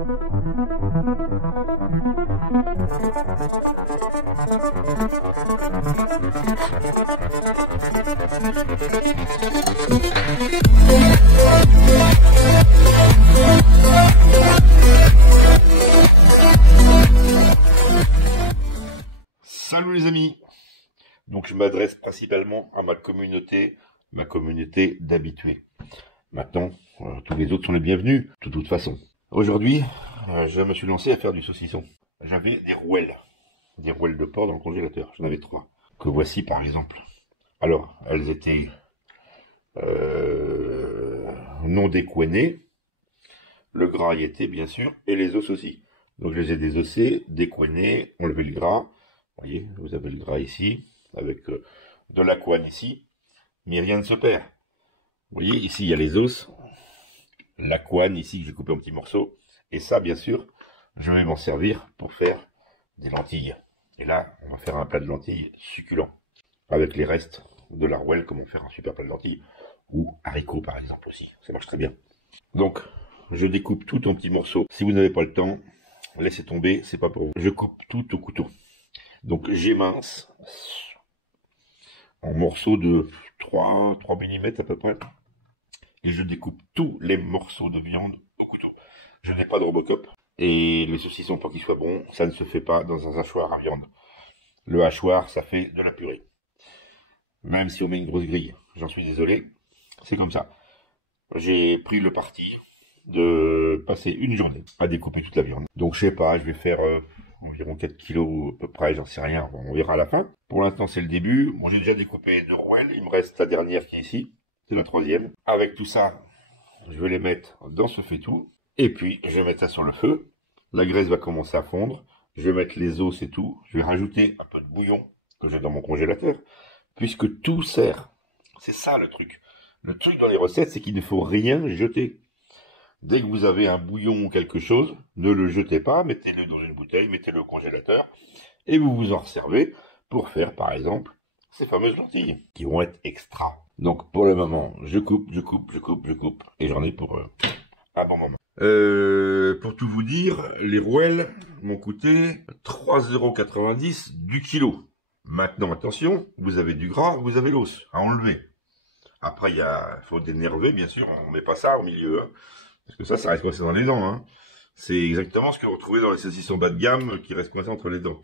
Salut les amis. Donc je m'adresse principalement à ma communauté d'habitués. Maintenant, tous les autres sont les bienvenus, de toute façon. Aujourd'hui, je me suis lancé à faire du saucisson. J'avais des rouelles de porc dans le congélateur. J'en avais 3, que voici par exemple. Alors, elles étaient non décoinées, le gras y était bien sûr, et les os aussi. Donc je les ai désossés, décoinés, enlevé le gras. Vous voyez, vous avez le gras ici, avec de la couenne ici, mais rien ne se perd. Vous voyez, ici il y a les os, la couenne ici que j'ai coupé en petits morceaux, et ça bien sûr, je vais m'en servir pour faire des lentilles. Et là, on va faire un plat de lentilles succulent, avec les restes de la rouelle, comme on fait un super plat de lentilles, ou haricots par exemple aussi, ça marche très bien. Donc, je découpe tout en petits morceaux. Si vous n'avez pas le temps, laissez tomber, c'est pas pour vous. Je coupe tout au couteau. Donc j'émince en morceaux de 3 mm à peu près. Et je découpe tous les morceaux de viande au couteau. Je n'ai pas de Robocop. Et les saucissons, pour qu'ils soient bons, ça ne se fait pas dans un hachoir à viande. Le hachoir, ça fait de la purée. Même si on met une grosse grille. J'en suis désolé. C'est comme ça. J'ai pris le parti de passer une journée à découper toute la viande. Donc je sais pas, je vais faire environ 4 kilos à peu près, j'en sais rien, on verra à la fin. Pour l'instant c'est le début, bon, j'ai déjà découpé 2 rouelles, il me reste la dernière qui est ici, c'est la 3e. Avec tout ça, je vais les mettre dans ce faitout, et puis je vais mettre ça sur le feu, la graisse va commencer à fondre, je vais mettre les os et tout, je vais rajouter un peu de bouillon que j'ai dans mon congélateur, puisque tout sert, c'est ça le truc. Le truc dans les recettes, c'est qu'il ne faut rien jeter. Dès que vous avez un bouillon ou quelque chose, ne le jetez pas, mettez-le dans une bouteille, mettez-le au congélateur, et vous vous en servez pour faire, par exemple, ces fameuses lentilles, qui vont être extra. Donc, pour le moment, je coupe, et j'en ai pour un bon moment. Pour tout vous dire, les rouelles m'ont coûté 3,90 € du kilo. Maintenant, attention, vous avez du gras, vous avez l'os à enlever. Après, il faut dénerver, bien sûr, on ne met pas ça au milieu, hein. Parce que ça reste coincé dans les dents, hein. C'est exactement ce que vous trouvez dans les saucissons bas de gamme qui restent coincés entre les dents.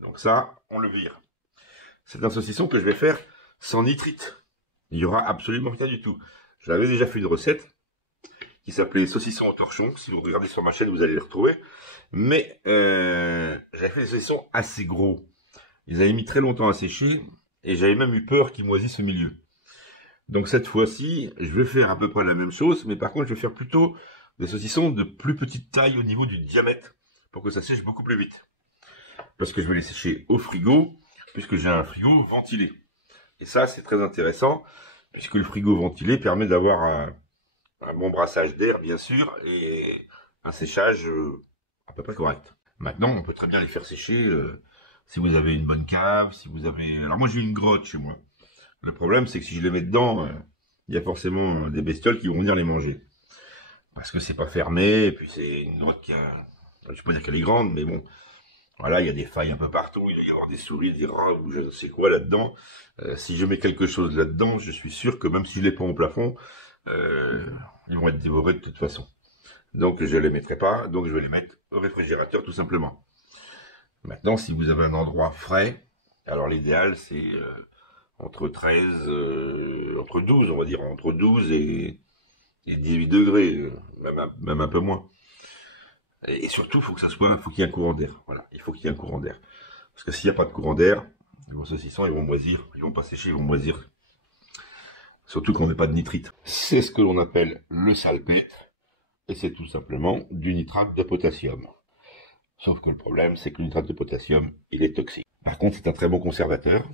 Donc ça, on le vire. C'est un saucisson que je vais faire sans nitrite. Il n'y aura absolument rien du tout. J'avais déjà fait une recette qui s'appelait saucisson au torchon. Si vous regardez sur ma chaîne, vous allez les retrouver. Mais j'avais fait des saucissons assez gros. Ils avaient mis très longtemps à sécher et j'avais même eu peur qu'ils moisissent au milieu. Donc cette fois-ci, je vais faire à peu près la même chose, mais par contre, je vais faire plutôt des saucissons de plus petite taille au niveau du diamètre, pour que ça sèche beaucoup plus vite. Parce que je vais les sécher au frigo, puisque j'ai un frigo ventilé. Et ça, c'est très intéressant, puisque le frigo ventilé permet d'avoir un bon brassage d'air, bien sûr, et un séchage à peu près correct. Maintenant, on peut très bien les faire sécher si vous avez une bonne cave, si vous avez... Alors moi, j'ai une grotte chez moi. Le problème, c'est que si je les mets dedans, il y a forcément des bestioles qui vont venir les manger. Parce que c'est pas fermé, et puis c'est une grotte qui a... Je ne vais pas dire qu'elle est grande, mais bon, voilà, il y a des failles un peu partout, il va y avoir des souris, des rats, ou je ne sais quoi là-dedans. Si je mets quelque chose là-dedans, je suis sûr que même si je les pends au plafond, ils vont être dévorés de toute façon. Donc je ne les mettrai pas, donc je vais les mettre au réfrigérateur tout simplement. Maintenant, si vous avez un endroit frais, alors l'idéal c'est... entre 12, on va dire, entre 12 et 18 degrés, même un peu moins. Et surtout, faut qu'il y ait un courant d'air. Voilà, il faut qu'il y ait un courant d'air. Parce que s'il n'y a pas de courant d'air, vos saucissons, ils vont moisir, ils vont pas sécher, ils vont moisir. Surtout qu'on met pas de nitrite. C'est ce que l'on appelle le salpêtre, et c'est tout simplement du nitrate de potassium. Sauf que le problème, c'est que le nitrate de potassium, il est toxique. Par contre, c'est un très bon conservateur.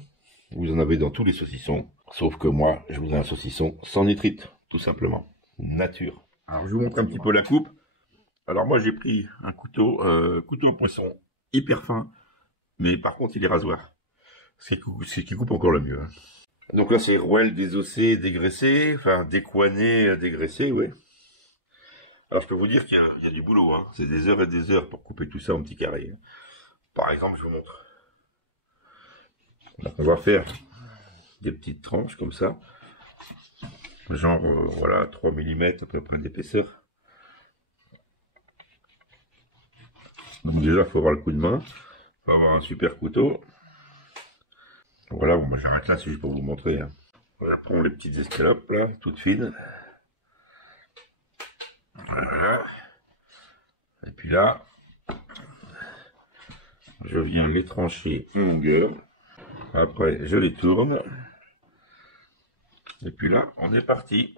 Vous en avez dans tous les saucissons, sauf que moi, je voudrais un saucisson sans nitrite, tout simplement. Nature. Alors, je vous montre un petit peu la coupe. Alors, moi, j'ai pris un couteau à poisson hyper fin, mais par contre, il est rasoir. Ce qui coupe encore le mieux, hein. Donc là, c'est rouelle désossée, dégraissée, enfin, décoignée, dégraissée, oui. Alors je peux vous dire qu'il y a du boulot, hein. C'est des heures et des heures pour couper tout ça en petits carrés. Par exemple, je vous montre. Donc, on va faire des petites tranches comme ça. Genre, voilà, 3 mm à peu près d'épaisseur. Donc déjà, il faut avoir le coup de main. Il faut avoir un super couteau. Voilà, bon, bah, j'arrête là, c'est juste pour vous montrer. Hein. On prend les petites escalopes, là, toutes fines. Voilà. Et puis là, je viens les trancher en longueur. Après, je les tourne. Et puis là, on est parti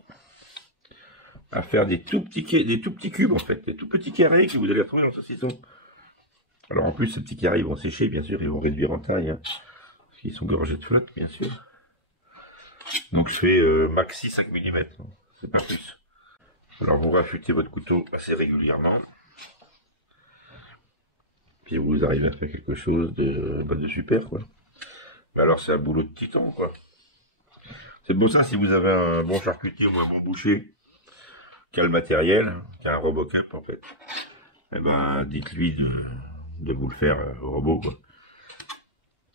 à faire des tout petits cubes, en fait. Des tout petits carrés que vous allez retrouver dans le saucisson. Alors en plus, ces petits carrés, ils vont sécher, bien sûr. Ils vont réduire en taille. Hein, parce qu'ils sont gorgés de flotte, bien sûr. Donc je fais maxi 5 mm. C'est pas plus. Alors vous raffûtez votre couteau assez régulièrement. Puis vous arrivez à faire quelque chose de super, quoi. Mais alors c'est un boulot de titan, quoi. C'est pour ça, si vous avez un bon charcutier ou un bon boucher, qui a le matériel, qui a un Robocop en fait, eh ben dites-lui de vous le faire au robot, quoi.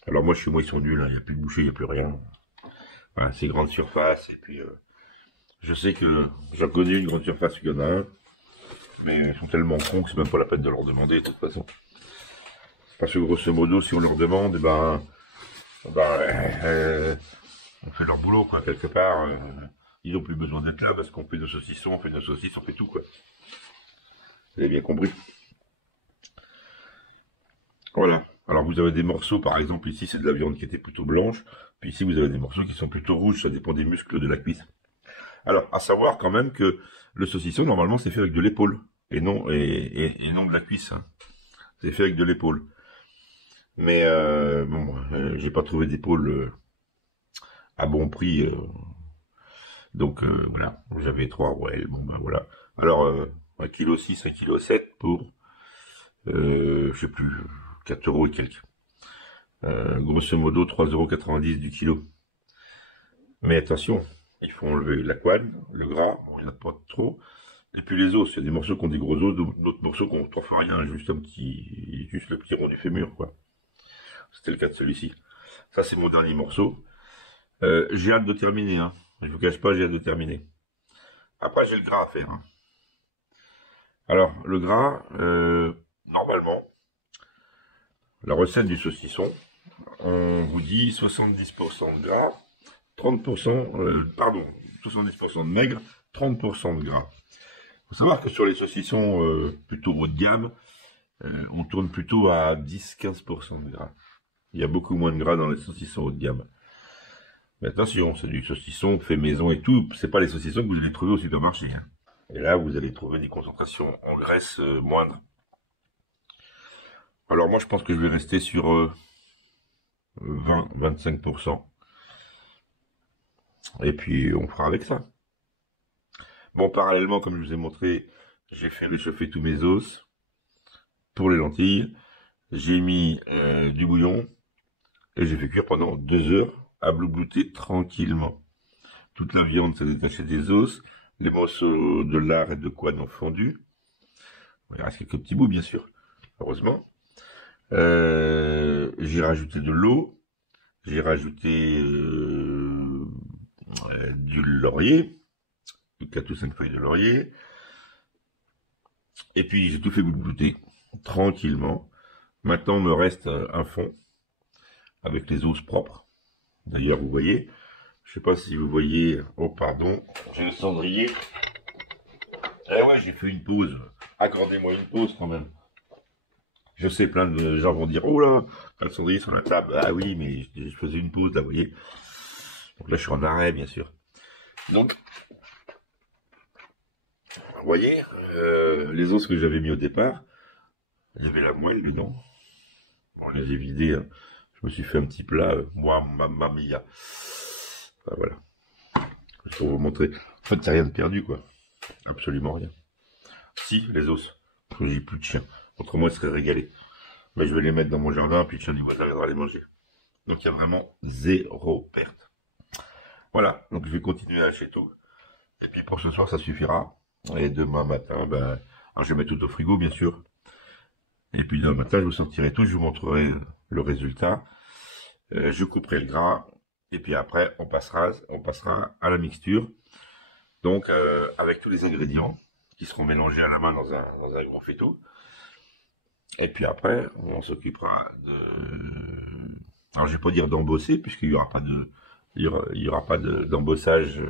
Alors moi chez moi ils sont nuls, hein. Il n'y a plus de boucher, il n'y a plus rien. Voilà, c'est grande surface, et puis je sais que j'en connais une grande surface, il y en a un, mais ils sont tellement cons que c'est même pas la peine de leur demander de toute façon. Parce que grosso modo, si on leur demande, on fait leur boulot, quoi, quelque part. Ils n'ont plus besoin d'être là parce qu'on fait nos saucissons, on fait nos saucisses, on fait tout, quoi. Vous avez bien compris. Voilà. Alors vous avez des morceaux, par exemple ici c'est de la viande qui était plutôt blanche, puis ici vous avez des morceaux qui sont plutôt rouges, ça dépend des muscles de la cuisse. Alors, à savoir quand même que le saucisson, normalement, c'est fait avec de l'épaule, et non de la cuisse. Hein. C'est fait avec de l'épaule. Mais bon, j'ai pas trouvé d'épaule à bon prix, donc voilà, j'avais 3 rouelles, bon ben voilà. Alors, 1,6 kg, 1,7 kg pour, je sais plus, 4 euros et quelques. Grosso modo, 3,90 € du kilo. Mais attention, il faut enlever la couenne, le gras, on n'y a pas trop, et puis les os. Il y a des morceaux qui ont des gros os, d'autres morceaux qui n'ont rien, juste le petit rond du fémur, quoi. C'était le cas de celui-ci. Ça, c'est mon dernier morceau. J'ai hâte de terminer, hein. Je vous cache pas, j'ai hâte de terminer. Après, j'ai le gras à faire. Hein. Alors, le gras, normalement, la recette du saucisson, on vous dit 70% de gras, 30%, 70% de maigre, 30% de gras. Il faut savoir que sur les saucissons plutôt haut de gamme, on tourne plutôt à 10-15% de gras. Il y a beaucoup moins de gras dans les saucissons haut de gamme. Mais attention, c'est du saucisson fait maison et tout, c'est pas les saucissons que vous allez trouver au supermarché. Hein. Et là, vous allez trouver des concentrations en graisse moindres. Alors moi, je pense que je vais rester sur 20-25%. Et puis, on fera avec ça. Bon, parallèlement, comme je vous ai montré, j'ai fait réchauffer tous mes os pour les lentilles. J'ai mis du bouillon et j'ai fait cuire pendant 2 heures à bloublouter tranquillement. Toute la viande s'est détachée des os. Les morceaux de lard et de couenne ont fondu. Il reste quelques petits bouts, bien sûr, heureusement. J'ai rajouté de l'eau. J'ai rajouté du laurier. 4 ou 5 feuilles de laurier. Et puis, j'ai tout fait bloublouter tranquillement. Maintenant, il me reste un fond avec les os propres. D'ailleurs, vous voyez, je sais pas si vous voyez, oh pardon, j'ai le cendrier. Eh ouais, j'ai fait une pause. Accordez-moi une pause quand même. Je sais, plein de gens vont dire, oh là, t'as le cendrier sur la table. Ah oui, mais je faisais une pause là, vous voyez. Donc là, je suis en arrêt, bien sûr. Donc, vous voyez, les os que j'avais mis au départ, il y avait la moelle dedans. Bon, je les ai vidés, hein. Je me suis fait un petit plat, moi, mamma mia. Ben, voilà. Je vais vous montrer. En fait, c'est rien de perdu, quoi. Absolument rien. Si, les os. J'ai plus de chien. Autrement, ils seraient régalés. Mais je vais les mettre dans mon jardin, puis le chien du voisin viendra les manger. Donc, il y a vraiment 0 perte. Voilà. Donc, je vais continuer à hacher tout. Et puis, pour ce soir, ça suffira. Et demain matin, ben, alors je vais mettre tout au frigo, bien sûr. Et puis demain matin, je vous sortirai tout, je vous montrerai le résultat. Je couperai le gras. Et puis après, on passera à la mixture. Donc, avec tous les ingrédients qui seront mélangés à la main dans un gros faitout. Et puis après, on s'occupera de... Alors, je vais pas dire d'embosser, puisqu'il y aura pas de... il y aura pas d'embossage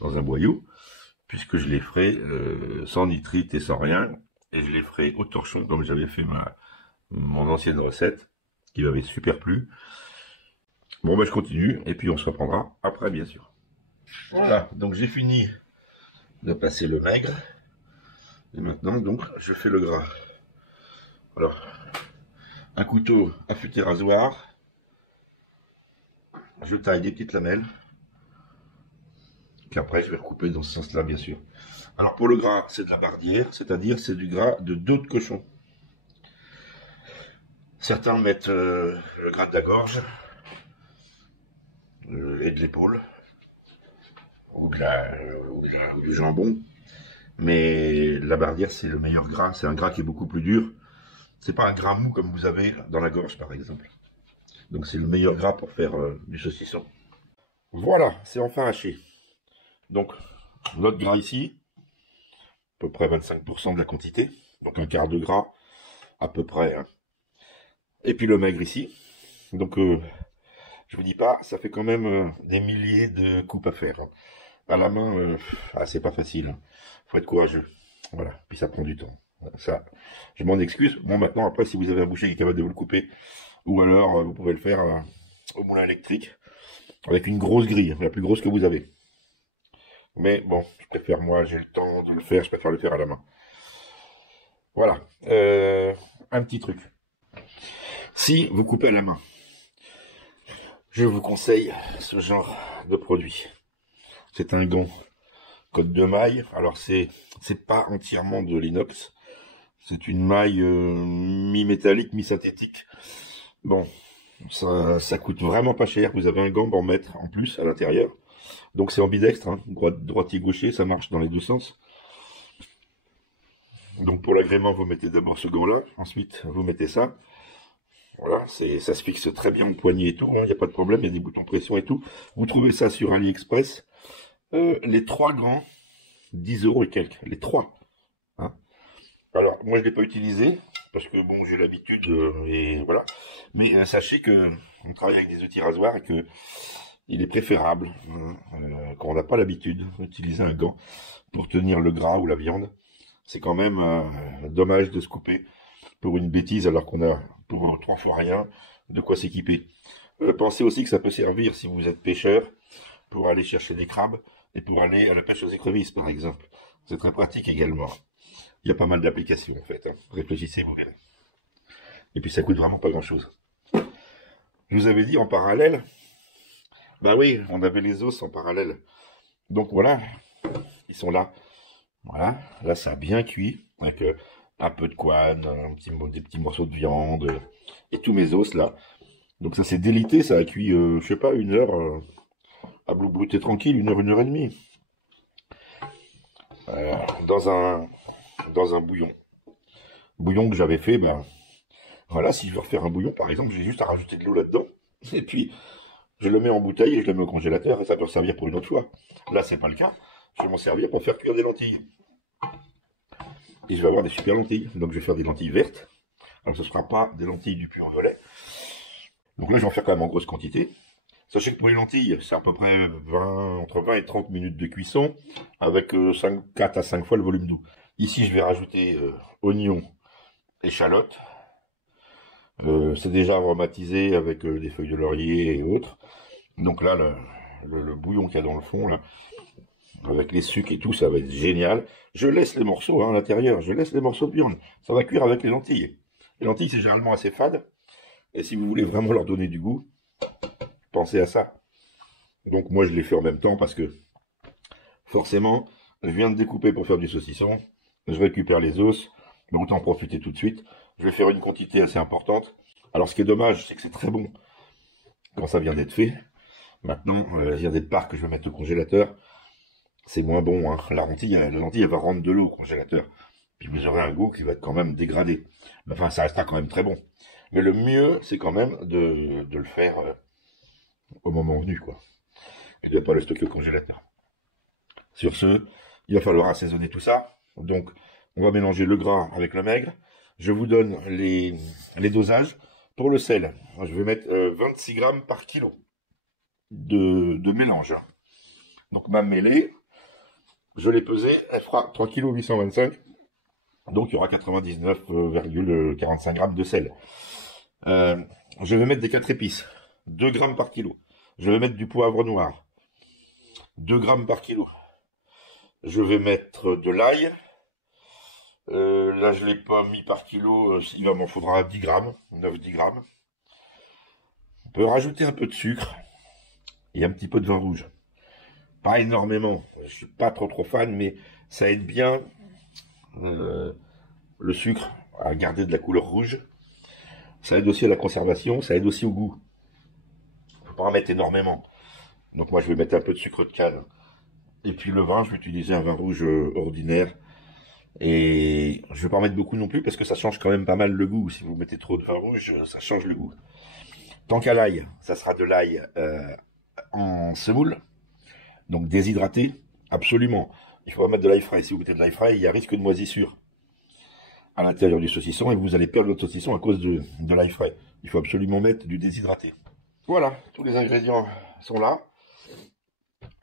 dans un boyau, puisque je les ferai sans nitrite et sans rien. Et je les ferai au torchon, comme j'avais fait mon ancienne recette, qui m'avait super plu. Bon, ben, je continue, et puis on se reprendra après, bien sûr. Voilà, donc j'ai fini de passer le maigre. Et maintenant, donc, je fais le gras. Alors, un couteau affûté rasoir. Je taille des petites lamelles. Puis après, je vais recouper dans ce sens-là, bien sûr. Alors, pour le gras, c'est de la bardière, c'est-à-dire c'est du gras de dos de cochon. Certains mettent le gras de la gorge et de l'épaule, ou du jambon. Mais la bardière, c'est le meilleur gras. C'est un gras qui est beaucoup plus dur. C'est pas un gras mou comme vous avez dans la gorge, par exemple. Donc c'est le meilleur gras pour faire du saucisson. Voilà, c'est enfin haché. Donc, notre gras ici, à peu près 25% de la quantité. Donc un quart de gras, à peu près. Hein. Et puis le maigre ici. Donc, je vous dis pas, ça fait quand même des milliers de coupes à faire. Hein. À la main, c'est pas facile. Hein. Faut être courageux. Voilà, puis ça prend du temps. Ça, je m'en excuse. Bon, maintenant, après, si vous avez un boucher qui est capable de vous le couper, ou alors vous pouvez le faire au moulin électrique, avec une grosse grille, la plus grosse que vous avez. Mais bon, je préfère, moi, j'ai le temps de le faire, je préfère le faire à la main. Voilà, un petit truc. Si vous coupez à la main, je vous conseille ce genre de produit. C'est un gant côte de maille. Alors c'est pas entièrement de l'inox. C'est une maille mi-métallique, mi-synthétique. Bon, ça coûte vraiment pas cher. Vous avez un gant en mètre en plus à l'intérieur. Donc c'est ambidextre, hein. Droitier-gaucher, ça marche dans les deux sens. Donc pour l'agrément, vous mettez d'abord ce gant-là. Ensuite, vous mettez ça. Voilà, ça se fixe très bien au poignet et tout. Il n'y a pas de problème, il y a des boutons pression et tout. Vous trouvez ça sur AliExpress. Les 3 grands, 10 € et quelques. Les 3. Hein. Alors, moi, je ne l'ai pas utilisé, parce que, bon, j'ai l'habitude, et voilà. Mais sachez que on travaille avec des outils rasoirs et que il est préférable, quand on n'a pas l'habitude d'utiliser un gant pour tenir le gras ou la viande. C'est quand même dommage de se couper pour une bêtise, alors qu'on a, pour 3 fois rien, de quoi s'équiper. Pensez aussi que ça peut servir, si vous êtes pêcheur, pour aller chercher des crabes, et pour aller à la pêche aux écrevisses, par exemple. C'est très pratique également. Il y a pas mal d'applications, en fait. Hein. Réfléchissez, vous verrez. Et puis, ça coûte vraiment pas grand-chose. Je vous avais dit en parallèle, bah oui, on avait les os en parallèle. Donc voilà, ils sont là. Voilà, là, ça a bien cuit, avec un peu de couenne, des petits morceaux de viande, et tous mes os, là. Donc ça s'est délité, ça a cuit, je sais pas, 1 heure... à blouter tranquille, 1 heure et demie. Dans un bouillon. Bouillon que j'avais fait, ben, voilà, si je veux refaire un bouillon, par exemple, j'ai juste à rajouter de l'eau là-dedans. Et puis, je le mets en bouteille et je le mets au congélateur et ça peut servir pour une autre fois. Là, c'est pas le cas. Je vais m'en servir pour faire cuire des lentilles. Et je vais avoir des super lentilles. Donc, je vais faire des lentilles vertes. Alors, ce ne sera pas des lentilles du puy-en-velay. Donc là, je vais en faire quand même en grosse quantité. Sachez que pour les lentilles, c'est à peu près entre 20 et 30 minutes de cuisson, avec 4 à 5 fois le volume d'eau. Ici, je vais rajouter oignons, échalotes. C'est déjà aromatisé avec des feuilles de laurier et autres. Donc là, le bouillon qu'il y a dans le fond, là, avec les sucres et tout, ça va être génial. Je laisse les morceaux à l'intérieur, je laisse les morceaux de viande. Ça va cuire avec les lentilles. Les lentilles, c'est généralement assez fade. Et si vous voulez vraiment leur donner du goût, pensez à ça. Donc moi je l'ai fait en même temps parce que forcément je viens de découper pour faire du saucisson, je récupère les os, mais autant en profiter tout de suite. Je vais faire une quantité assez importante. Alors ce qui est dommage, c'est que c'est très bon quand ça vient d'être fait. Maintenant, il y a des parts que je vais mettre au congélateur. c'est moins bon, hein. La lentille, elle va rendre de l'eau au congélateur. Puis vous aurez un goût qui va être quand même dégradé. Enfin, ça restera quand même très bon. Mais le mieux, c'est quand même de le faire au moment venu, quoi. Et de ne pas le stocker au congélateur. Sur ce, il va falloir assaisonner tout ça. Donc, on va mélanger le gras avec le maigre. Je vous donne les dosages. Pour le sel, je vais mettre 26 grammes par kilo de mélange. Donc, ma mêlée, je l'ai pesée, elle fera 3 kg 825. Donc, il y aura 99,45 grammes de sel. Je vais mettre des 4 épices, 2 grammes par kilo. Je vais mettre du poivre noir, 2 grammes par kilo. Je vais mettre de l'ail. Là, je ne l'ai pas mis par kilo, il m'en faudra 10 grammes, 9-10 grammes. On peut rajouter un peu de sucre et un petit peu de vin rouge. Pas énormément, je suis pas trop fan, mais ça aide bien le sucre à garder de la couleur rouge. Ça aide aussi à la conservation, ça aide aussi au goût. Faut pas en mettre énormément. Donc moi, je vais mettre un peu de sucre de canne. Et puis le vin, je vais utiliser un vin rouge ordinaire. Et je vais pas en mettre beaucoup non plus parce que ça change quand même pas mal le goût. Si vous mettez trop de vin rouge, ça change le goût. Tant qu'à l'ail, ça sera de l'ail en semoule, donc déshydraté, absolument. Il faut pas mettre de l'ail frais. Si vous mettez de l'ail frais, il y a risque de moisissure à l'intérieur du saucisson et vous allez perdre votre saucisson à cause de l'ail frais. Il faut absolument mettre du déshydraté. Voilà, tous les ingrédients sont là.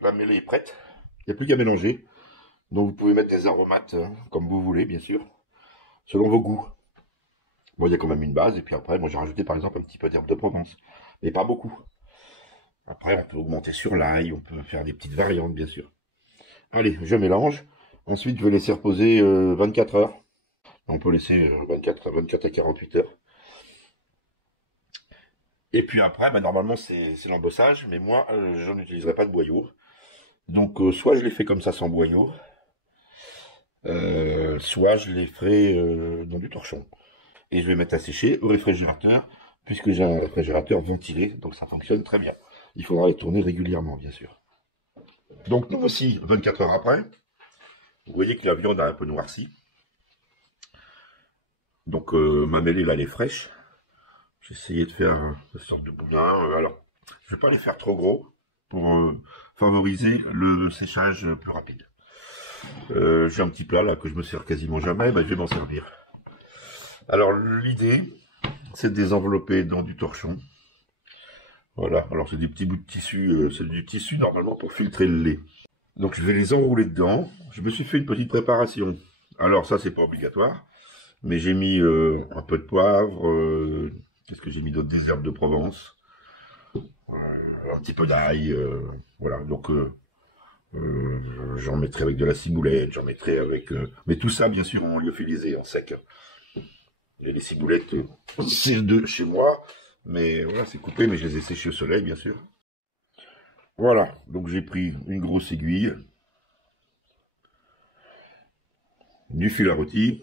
La mêlée est prête. Il n'y a plus qu'à mélanger. Donc vous pouvez mettre des aromates, comme vous voulez, bien sûr, selon vos goûts. Bon, il y a quand même une base, et puis après, moi j'ai rajouté par exemple un petit peu d'herbe de Provence, mais pas beaucoup. Après, on peut augmenter sur l'ail, on peut faire des petites variantes, bien sûr. Allez, je mélange. Ensuite, je vais laisser reposer 24 heures. On peut laisser 24 à 48 heures. Et puis après, bah, normalement, c'est l'embossage, mais moi, je n'utiliserai pas de boyau. Donc, soit je les fais comme ça sans boyau, soit je les ferai dans du torchon. Et je vais mettre à sécher au réfrigérateur, puisque j'ai un réfrigérateur ventilé, donc ça fonctionne très bien. Il faudra les tourner régulièrement, bien sûr. Donc nous aussi, 24 heures après, vous voyez que la viande a un peu noirci. Donc ma mêlée, là, elle est fraîche. J'ai essayé de faire une sorte de boudin. Alors, je vais pas les faire trop gros pour favoriser le séchage plus rapide. J'ai un petit plat là que je me sers quasiment jamais, bah, je vais m'en servir. Alors l'idée, c'est de les envelopper dans du torchon. Voilà, alors c'est des petits bouts de tissu, c'est du tissu normalement pour filtrer le lait. Donc je vais les enrouler dedans. Je me suis fait une petite préparation. Alors ça c'est pas obligatoire, mais j'ai mis un peu de poivre, qu'est-ce que j'ai mis d'autre, des herbes de Provence, un petit peu d'ail, voilà. Donc j'en mettrai avec de la ciboulette, j'en mettrai avec, mais tout ça bien sûr en lyophilisé, en sec. Il y a des ciboulettes, c'est de chez moi, mais voilà, c'est coupé, mais je les ai séchées au soleil, bien sûr. Voilà, donc j'ai pris une grosse aiguille, du fil à rôti,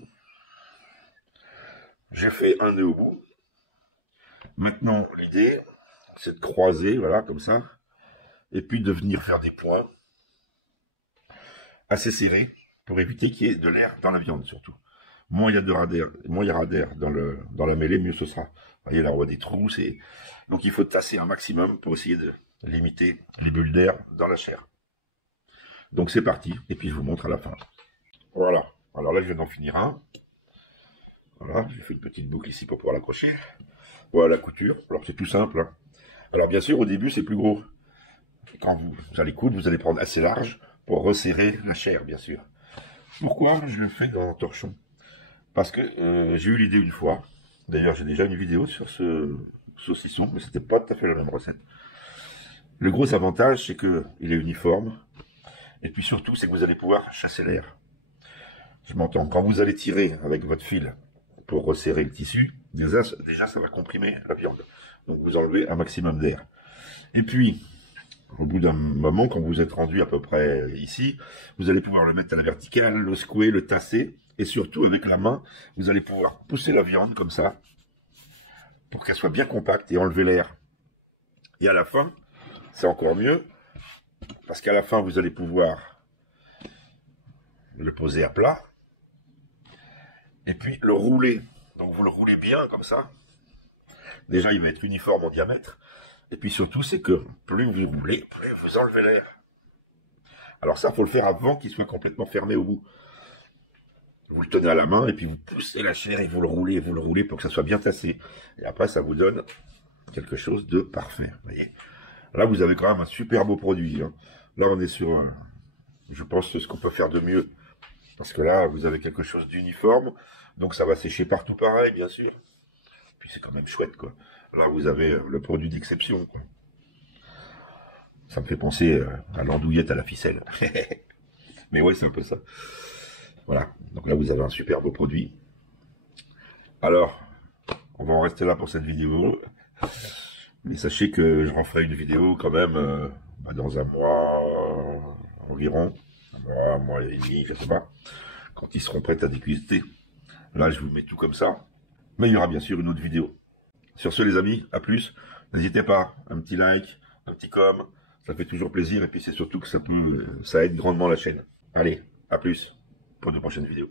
j'ai fait un nœud au bout. Maintenant, l'idée, c'est de croiser, voilà, comme ça, et puis de venir faire des points assez serrés pour éviter qu'il y ait de l'air dans la viande, surtout. Moins il y a d'air dans la mêlée, mieux ce sera. Vous voyez, là, on voit des trous, donc il faut tasser un maximum pour essayer de limiter les bulles d'air dans la chair. Donc c'est parti, et puis je vous montre à la fin. Voilà, alors là je viens d'en finir un. Voilà, j'ai fait une petite boucle ici pour pouvoir l'accrocher. Voilà la couture, alors c'est tout simple. Hein. Alors bien sûr, au début c'est plus gros. Quand vous allez coudre, vous allez prendre assez large pour resserrer la chair, bien sûr. Pourquoi je le fais dans un torchon? Parce que j'ai eu l'idée une fois. D'ailleurs, j'ai déjà une vidéo sur ce saucisson, mais c'était pas tout à fait la même recette. Le gros avantage, c'est que il est uniforme. Et puis surtout, c'est que vous allez pouvoir chasser l'air. Je m'entends. Quand vous allez tirer avec votre fil pour resserrer le tissu, déjà ça va comprimer la viande. Donc vous enlevez un maximum d'air. Et puis, au bout d'un moment, quand vous êtes rendu à peu près ici, vous allez pouvoir le mettre à la verticale, le secouer, le tasser. Et surtout, avec la main, vous allez pouvoir pousser la viande comme ça, pour qu'elle soit bien compacte et enlever l'air. Et à la fin, c'est encore mieux, parce qu'à la fin, vous allez pouvoir le poser à plat. Et puis le rouler. Donc vous le roulez bien comme ça. Déjà, il va être uniforme en diamètre. Et puis surtout, c'est que plus vous roulez, plus vous enlevez l'air. Alors ça, faut le faire avant qu'il soit complètement fermé au bout. Vous le tenez à la main et puis vous poussez la chair et vous le roulez pour que ça soit bien tassé. Et après, ça vous donne quelque chose de parfait. Vous voyez. Là, vous avez quand même un super beau produit. Hein. Là, on est sur, je pense, ce qu'on peut faire de mieux. Parce que là, vous avez quelque chose d'uniforme. Donc, ça va sécher partout pareil, bien sûr. Puis, c'est quand même chouette, quoi. Là, vous avez le produit d'exception, quoi. Ça me fait penser à l'andouillette à la ficelle. Mais ouais, c'est un peu ça. Voilà. Donc là, vous avez un super beau produit. Alors, on va en rester là pour cette vidéo. Mais sachez que je referai une vidéo quand même dans un mois environ. Un mois et demi, je sais pas. Quand ils seront prêts à déguster. Là, je vous mets tout comme ça. Mais il y aura bien sûr une autre vidéo. Sur ce, les amis, à plus. N'hésitez pas, un petit like, un petit com. Ça fait toujours plaisir. Et puis, c'est surtout que ça aide grandement la chaîne. Allez, à plus pour de prochaines vidéos.